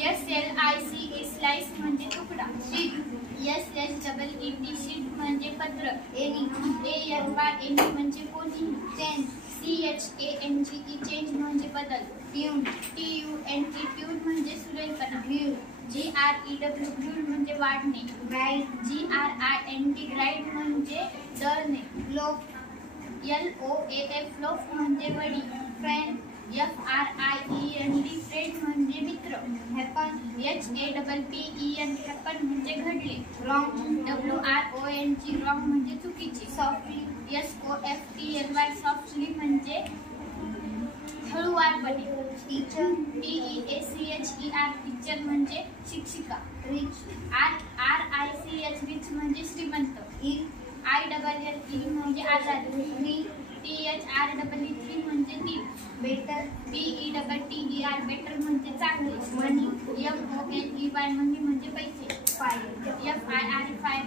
SLICE slice म्हणजे तुकडा. SHEET sheet म्हणजे पत्र. ANY म्हणजे कोणी. CHANGE चेंज म्हणजे बदल. TUNE म्हणजे सुरेलपणा. GREW म्हणजे वाढणे. GRIND ग्राइंड म्हणजे दळणे. LOAF लोफ म्हणजे वडी. FRIEND फ्रेंड म्हणजे मित्र. HAPPEN हॅपन म्हणजे घडले. WRONG रॉंग म्हणजे चुकीचे. SOFTLY सॉफ्टली म्हणजे हळूवारपणे. TEACHER टीचर म्हणजे शिक्षिका. RICH रिच म्हणजे श्रीमंत. ILLE म्हणजे आजारी. THREE म्हणजे तीन. BETTER बेटर म्हणजे चांगले. MONEY मनी म्हणजे पैसे. FIRE fire